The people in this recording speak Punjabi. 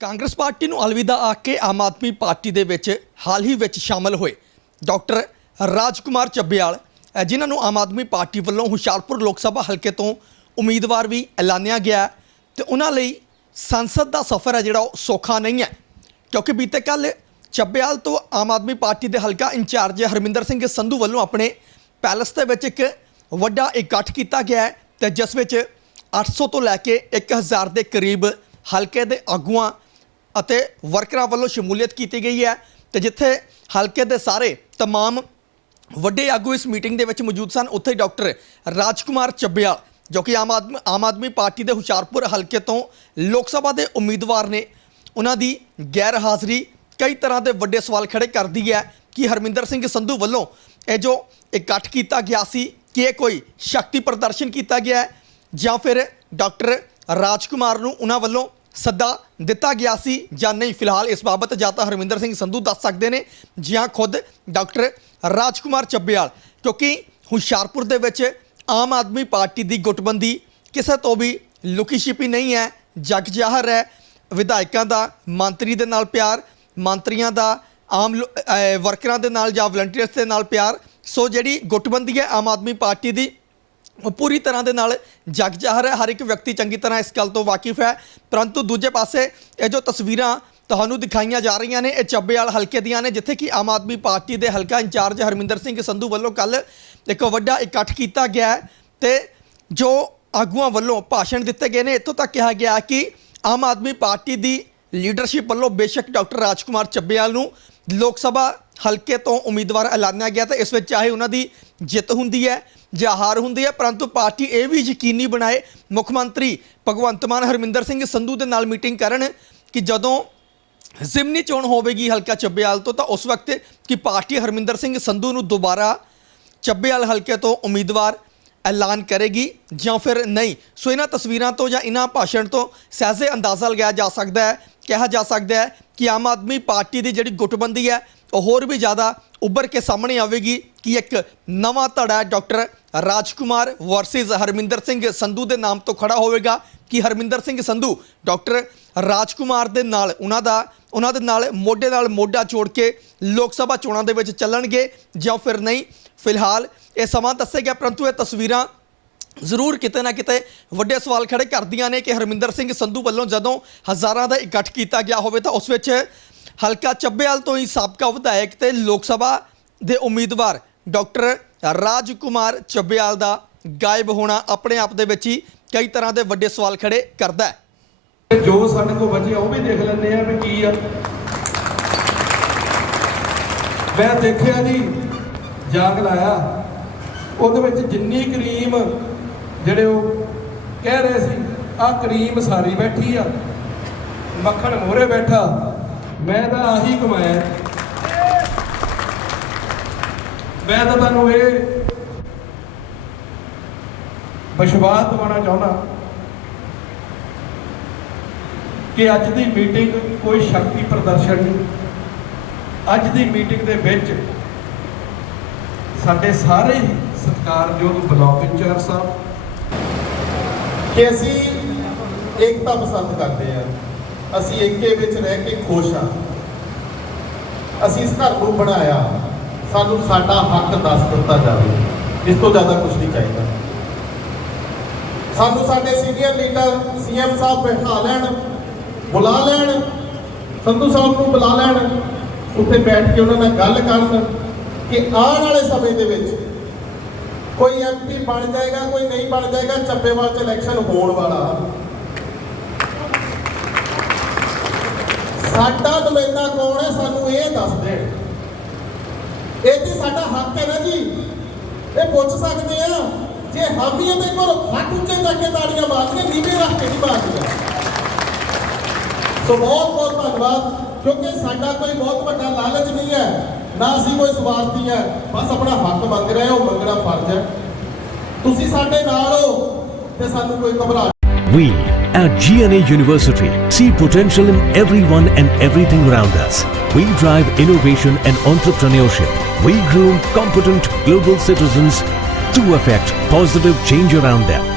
ਕਾਂਗਰਸ ਪਾਰਟੀ ਨੂੰ ਅਲਵਿਦਾ ਆਖ ਕੇ ਆਮ ਆਦਮੀ ਪਾਰਟੀ ਦੇ ਵਿੱਚ ਹਾਲ ਹੀ ਵਿੱਚ ਸ਼ਾਮਲ ਹੋਏ। ਡਾਕਟਰ ਰਾਜਕੁਮਾਰ ਚੱਬਿਆਲ ਅ, ਜਿਨ੍ਹਾਂ ਨੂੰ ਆਮ ਆਦਮੀ ਪਾਰਟੀ ਵੱਲੋਂ ਹੁਸ਼ਿਆਰਪੁਰ ਲੋਕ ਸਭਾ ਹਲਕੇ ਤੋਂ ਉਮੀਦਵਾਰ ਵੀ ਐਲਾਨਿਆ ਗਿਆ ਹੈ ਤੇ ਉਹਨਾਂ ਲਈ ਸੰਸਦ ਦਾ ਸਫ਼ਰ ਹੈ ਜਿਹੜਾ ਉਹ ਸੌਖਾ ਨਹੀਂ ਹੈ। ਕਿਉਂਕਿ ਬੀਤੇ ਕੱਲ ਚੱਬਿਆਲ ਤੋਂ ਆਮ ਆਦਮੀ ਪਾਰਟੀ ਦੇ ਹਲਕਾ ਇੰਚਾਰਜ ਹਰਮਿੰਦਰ ਸਿੰਘ ਸੰਧੂ ਵੱਲੋਂ ਆਪਣੇ ਪੈਲਸ ਦੇ ਵਿੱਚ ਇੱਕ ਵੱਡਾ ਇਕੱਠ ਕੀਤਾ ਗਿਆ ਹੈ ਤੇ ਜਿਸ ਵਿੱਚ 800 ਤੋਂ ਲੈ ਕੇ 1000 ਦੇ ਕਰੀਬ ਹਲਕੇ ਦੇ ਆਗੂਆਂ ਅਤੇ ਵਰਕਰਾਂ ਵੱਲੋਂ ਸ਼ਮੂਲੀਅਤ ਕੀਤੀ ਗਈ ਹੈ ਤੇ ਜਿੱਥੇ ਹਲਕੇ ਦੇ ਸਾਰੇ तमाम ਵੱਡੇ ਆਗੂ ਇਸ ਮੀਟਿੰਗ ਦੇ ਵਿੱਚ ਮੌਜੂਦ ਸਨ ਉੱਥੇ ਡਾਕਟਰ ਰਾਜਕੁਮਾਰ ਚੱਬੇਵਾਲ ਜੋ ਕਿ ਆਮ ਆਦਮੀ ਆਮ ਆਦਮੀ ਪਾਰਟੀ ਦੇ ਹੁਸ਼ਿਆਰਪੁਰ ਹਲਕੇ ਤੋਂ ਲੋਕ ਸਭਾ ਦੇ ਉਮੀਦਵਾਰ ਨੇ ਉਹਨਾਂ ਦੀ ਗੈਰ ਹਾਜ਼ਰੀ ਕਈ ਤਰ੍ਹਾਂ ਦੇ ਵੱਡੇ ਸਵਾਲ ਖੜੇ ਕਰਦੀ ਹੈ ਕਿ ਹਰਮਿੰਦਰ ਸਿੰਘ ਸੰਧੂ ਵੱਲੋਂ ਇਹ ਜੋ ਇਕੱਠ ਕੀਤਾ ਗਿਆ ਸੀ ਕਿ ਇਹ ਕੋਈ ਸ਼ਕਤੀ ਪ੍ਰਦਰਸ਼ਨ ਕੀਤਾ ਗਿਆ ਹੈ ਜਾਂ ਫਿਰ ਡਾਕਟਰ ਰਾਜਕੁਮਾਰ ਨੂੰ ਉਹਨਾਂ ਵੱਲੋਂ ਸੱਦਾ ਦਿੱਤਾ ਗਿਆ ਸੀ ਜਾਂ ਨਹੀਂ? ਫਿਲਹਾਲ ਇਸ ਬਾਬਤ ਜਾਂ ਤਾਂ ਹਰਮਿੰਦਰ ਸਿੰਘ ਸੰਧੂ ਦੱਸ ਸਕਦੇ ਨੇ, ਜਾਂ ਖੁਦ ਡਾਕਟਰ ਰਾਜਕੁਮਾਰ ਚੱਬੇਵਾਲ, ਕਿਉਂਕਿ ਹੁਸ਼ਿਆਰਪੁਰ ਦੇ ਵਿੱਚ ਆਮ ਆਦਮੀ ਪਾਰਟੀ ਦੀ ਗੁੱਟਬੰਦੀ ਕਿਸੇ ਤੋਂ ਵੀ ਲੁਕੀ ਛਿਪੀ ਨਹੀਂ ਹੈ, ਜਗ ਜ਼ਾਹਰ ਹੈ। ਵਿਧਾਇਕਾਂ ਦਾ ਮੰਤਰੀ ਦੇ ਨਾਲ ਪਿਆਰ, ਮੰਤਰੀਆਂ ਦਾ ਆਮ ਲੋ- ਵਰਕਰਾਂ ਦੇ ਨਾਲ ਜਾਂ ਵਲੰਟੀਅਰਸ ਦੇ ਨਾਲ ਪਿਆਰ, ਸੋ ਜਿਹੜੀ ਗੁੱਟਬੰਦੀ ਹੈ ਆਮ ਆਦਮੀ ਪਾਰਟੀ ਦੀ ਉਹ ਪੂਰੀ ਤਰ੍ਹਾਂ ਦੇ ਨਾਲ ਜਗ ਜ਼ਾਹਰ ਹੈ, ਹਰ ਇੱਕ ਵਿਅਕਤੀ ਚੰਗੀ ਤਰ੍ਹਾਂ ਇਸ ਗੱਲ ਤੋਂ ਵਾਕਿਫ ਹੈ। ਪਰੰਤੂ ਦੂਜੇ ਪਾਸੇ ਇਹ ਜੋ ਤਸਵੀਰਾਂ ਤੁਹਾਨੂੰ ਦਿਖਾਈਆਂ ਜਾ ਰਹੀਆਂ ਨੇ, ਇਹ ਚੱਬੇਵਾਲ ਹਲਕੇ ਦੀਆਂ ਨੇ, ਜਿੱਥੇ ਕਿ ਆਮ ਆਦਮੀ ਪਾਰਟੀ ਦੇ ਹਲਕਾ ਇੰਚਾਰਜ ਹਰਮਿੰਦਰ ਸਿੰਘ ਸੰਧੂ ਵੱਲੋਂ ਕੱਲ ਇੱਕ ਵੱਡਾ ਇਕੱਠ ਕੀਤਾ ਗਿਆ ਹੈ ਤੇ ਜੋ ਆਗੂਆਂ ਵੱਲੋਂ ਭਾਸ਼ਣ ਦਿੱਤੇ ਗਏ ਨੇ, ਇੱਥੋਂ ਤੱਕ ਕਿਹਾ ਗਿਆ ਕਿ ਆਮ ਆਦਮੀ ਪਾਰਟੀ ਦੀ ਲੀਡਰਸ਼ਿਪ ਵੱਲੋਂ ਬੇਸ਼ੱਕ ਡਾਕਟਰ ਰਾਜਕੁਮਾਰ ਚੱਬੇਵਾਲ ਨੂੰ ਲੋਕ ਸਭਾ ਹਲਕੇ ਤੋਂ ਉਮੀਦਵਾਰ ਐਲਾਨਿਆ ਗਿਆ ਤਾਂ ਇਸ ਵਿੱਚ ਚਾਹੇ ਉਹਨਾਂ ਦੀ ਜਿੱਤ ਹੁੰਦੀ ਹੈ ਜਾਂ ਹਾਰ ਹੁੰਦੀ ਹੈ, ਪਰੰਤੂ ਪਾਰਟੀ ਇਹ ਵੀ ਯਕੀਨੀ ਬਣਾਏ, ਮੁੱਖ ਮੰਤਰੀ ਭਗਵੰਤ ਮਾਨ, ਹਰਮਿੰਦਰ ਸਿੰਘ ਸੰਧੂ ਦੇ ਨਾਲ ਮੀਟਿੰਗ ਕਰਨ ਕਿ ਜਦੋਂ ਜ਼ਿਮਨੀ ਚੋਣ ਹੋਵੇਗੀ ਹਲਕਾ ਚੱਬੇਵਾਲ ਤੋਂ, ਤਾਂ ਉਸ ਵਕਤ ਕਿ ਪਾਰਟੀ ਹਰਮਿੰਦਰ ਸਿੰਘ ਸੰਧੂ ਨੂੰ ਦੁਬਾਰਾ ਚੱਬੇਵਾਲ ਹਲਕੇ ਤੋਂ ਉਮੀਦਵਾਰ ਐਲਾਨ ਕਰੇਗੀ ਜਾਂ ਫਿਰ ਨਹੀਂ। ਸੋ ਇਹਨਾਂ ਤਸਵੀਰਾਂ ਤੋਂ ਜਾਂ ਇਹਨਾਂ ਭਾਸ਼ਣ ਤੋਂ ਸਹਿਜੇ ਅੰਦਾਜ਼ਾ ਲਗਾਇਆ ਜਾ ਸਕਦਾ ਹੈ ਕਿਹਾ ਜਾ ਸਕਦਾ ਹੈ ਕਿ ਆਮ ਆਦਮੀ ਪਾਰਟੀ ਦੀ ਜਿਹੜੀ ਗੁੱਟਬੰਦੀ ਹੈ, ਉਹ ਹੋਰ ਵੀ ਜ਼ਿਆਦਾ ਉੱਭਰ ਕੇ ਸਾਹਮਣੇ ਆਵੇਗੀ ਕਿ ਇੱਕ ਨਵਾਂ ਧੜਾ ਡਾਕਟਰ ਰਾਜਕੁਮਾਰ ਵਰਸਸ ਹਰਮਿੰਦਰ ਸਿੰਘ ਸੰਧੂ ਦੇ ਨਾਮ ਤੋਂ ਖੜਾ ਹੋਵੇਗਾ। ਕਿ ਹਰਮਿੰਦਰ ਸਿੰਘ ਸੰਧੂ ਡਾਕਟਰ ਰਾਜਕੁਮਾਰ ਦੇ ਨਾਲ ਉਹਨਾਂ ਦਾ, ਉਹਨਾਂ ਦੇ ਨਾਲ ਮੋਢੇ ਨਾਲ ਮੋਢਾ ਜੋੜ ਕੇ ਲੋਕ ਸਭਾ ਚੋਣਾਂ ਦੇ ਵਿੱਚ ਚੱਲਣਗੇ ਜਾਂ ਫਿਰ ਨਹੀਂ? ਫਿਲਹਾਲ ਇਹ ਸਮਾਂ ਦੱਸੇਗਾ ਪਰੰਤੂ ਇਹ ਤਸਵੀਰਾਂ ਜ਼ਰੂਰ ਕਿਤੇ ਨਾ ਕਿਤੇ ਵੱਡੇ ਸਵਾਲ ਖੜੇ ਕਰਦੀਆਂ ਨੇ ਕਿ ਹਰਮਿੰਦਰ ਸਿੰਘ ਸੰਧੂ ਵੱਲੋਂ ਜਦੋਂ ਹਜ਼ਾਰਾਂ ਦਾ ਇਕੱਠ ਕੀਤਾ ਗਿਆ ਹੋਵੇ ਤਾਂ ਉਸ ਵਿੱਚ ਹਲਕਾ ਚੱਬੇਵਾਲ ਤੋਂ ਹੀ ਸਾਬਕਾ ਵਿਧਾਇਕ ਤੇ ਲੋਕ ਸਭਾ ਦੇ ਉਮੀਦਵਾਰ ਡਾਕਟਰ ਰਾਜ ਕੁਮਾਰ ਚੱਬੇਵਾਲ ਦਾ ਗਾਇਬ ਹੋਣਾ ਆਪਣੇ ਆਪ ਦੇ ਵਿੱਚ ਹੀ ਕਈ ਤਰ੍ਹਾਂ ਦੇ ਵੱਡੇ ਸਵਾਲ ਖੜੇ ਕਰਦਾ ਹੈ। ਜੋ ਸਾਡੇ ਕੋਲ ਬਚਿਆ ਉਹ ਵੀ ਦੇਖ ਲੈਂਦੇ ਆ ਵੀ ਕੀ ਆ। ਮੈਂ ਦੇਖਿਆ ਜੀ, ਜਾਗ ਲਾਇਆ। ਉਹਦੇ ਵਿੱਚ ਜਿੰਨੀ ਕਰੀਮ ਜਿਹੜੇ ਉਹ ਕਹਿ ਰਹੇ ਸੀ ਆ ਕਰੀਮ ਸਾਰੀ ਬੈਠੀ ਆ, ਮੱਖਣ ਮੋਹਰੇ ਬੈਠਾ, ਮੈਂ ਤਾਂ ਆਹੀ ਕਮਾਇਆ ਮੈਂ ਤਾਂ ਤੁਹਾਨੂੰ ਇਹ ਵਿਸ਼ਵਾਸ ਦਿਵਾਉਣਾ ਚਾਹੁੰਦਾ ਕਿ ਅੱਜ ਦੀ ਮੀਟਿੰਗ ਕੋਈ ਸ਼ਕਤੀ ਪ੍ਰਦਰਸ਼ਨ ਨਹੀਂ। ਅੱਜ ਦੀ ਮੀਟਿੰਗ ਦੇ ਵਿੱਚ ਸਾਡੇ ਸਾਰੇ ਹੀ ਸਤਿਕਾਰਯੋਗ ਬਲਾਕ ਇੰਚਾਰਜ ਸਾਹਿਬ ਕਿ ਅਸੀਂ ਏਕਤਾ ਪਸੰਦ ਕਰਦੇ ਹਾਂ। ਅਸੀਂ ਏਕੇ ਵਿੱਚ ਰਹਿ ਕੇ ਖੁਸ਼ ਹਾਂ। ਅਸੀਂ ਇਸ ਘਰ ਨੂੰ ਬਣਾਇਆ। ਸਾਨੂੰ ਸਾਡਾ ਹੱਕ ਦੱਸ ਦਿੱਤਾ ਜਾਵੇ। ਇਸ ਤੋਂ ਜ਼ਿਆਦਾ ਕੁਝ ਨਹੀਂ ਚਾਹੀਦਾ। ਸਾਨੂੰ ਸਾਡੇ ਸੀਨੀਅਰ ਲੀਡਰ, ਸੀਐਮ ਸਾਹਿਬ ਬਿਠਾ ਲੈਣ, ਬੁਲਾ ਲੈਣ, ਸੰਧੂ ਸਾਹਿਬ ਨੂੰ ਬੁਲਾ ਲੈਣ। ਉੱਥੇ ਬੈਠ ਕੇ ਉਹਨਾਂ ਨਾਲ ਗੱਲ ਕਰਨ ਕਿ ਆਉਣ ਵਾਲੇ ਸਮੇਂ ਦੇ ਵਿੱਚ ਕੋਈ ਐਮਪੀ ਬਣ ਜਾਏਗਾ, ਕੋਈ ਨਹੀਂ ਬਣ ਜਾਏਗਾ, ਚੱਪੇਵਾਲ 'ਚ ਇਲੈਕਸ਼ਨ ਹੋਣ ਵਾਲਾ। ਸਾਡਾ ਨੁਮਾਇੰਦਾ ਕੌਣ ਹੈ, ਸਾਨੂੰ ਇਹ ਦੱਸ ਦੇਣ ਇਹ ਤੇ ਸਾਡਾ ਹੱਕ ਹੈ ਨਾ ਜੀ। ਇਹ ਪੁੱਛ ਸਕਦੇ ਆ, ਜੇ ਹਾਮੀਆਂ ਦੇ ਕੋਲ ਹੱਥ ਉੱਚੇ ਕੇ ਤਾੜੀਆਂ ਮਾਰਦੀਆਂ, ਨੀਵੇਂ ਰੱਖ ਕੇ ਨਹੀਂ ਮਾਰਦੀਆਂ। ਸੋ ਬਹੁਤ ਬਹੁਤ ਧੰਨਵਾਦ, ਕਿਉਂਕਿ ਸਾਡਾ ਕੋਈ ਬਹੁਤ ਵੱਡਾ ਲਾਲਚ ਨਹੀਂ ਹੈ। ਨਾ ਅਸੀਂ ਕੋਈ ਸਵਾਰਥੀ ਹੈ ਬਸ ਆਪਣਾ ਹੱਕ ਮੰਗ ਰਹੇ ਹਾਂ ਉਹ ਮੰਗਣਾ ਫਰਜ਼ ਹੈ ਤੁਸੀਂ ਸਾਡੇ ਨਾਲ ਹੋ ਤੇ ਸਾਨੂੰ ਕੋਈ ਘਬਰਾਹਟ We at GNA University see potential in everyone and everything around us. We drive innovation and entrepreneurship. We groom competent global citizens to affect positive change around them.